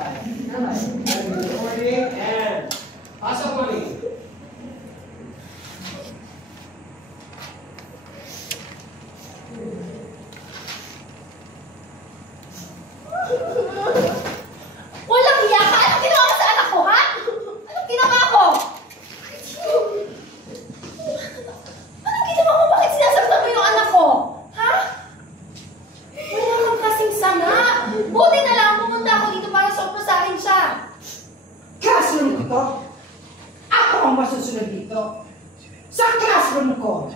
Good morning and pasok morning. Walang hiya ka! Anong ginawa mo sa anak ko, ha? Anong ginawa ko? Anong ginawa mo? Bakit sinasaktan mo yung anak ko? Ha? Wala kang kasing sama. Buti na lang pumunta ako dito para sorpresahin siya. Classroom ko? Ako ang masusunod dito. Sa classroom ko,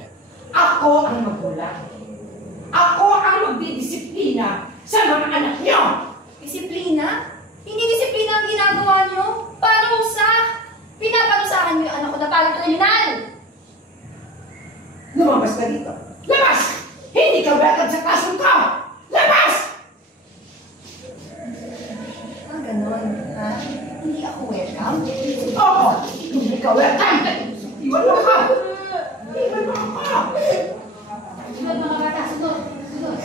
ako ang magulang. Ako ang magdidisiplina sa mga anak niyo. Disiplina? Hindi disiplina ang ginagawa niyo. Parusa! Pinaparusahan niyo yung anak ko na parang kriminal. Lumabas ka dito. Labas! Hindi ka welcome sa classroom ko! Labas! Ah, ganon. Ha? Hindi ako welcome? Oo! Hindi ka welcome! Iwan mo ako! Iwan mo ako! Sunod mga bata, sunod. Sunod.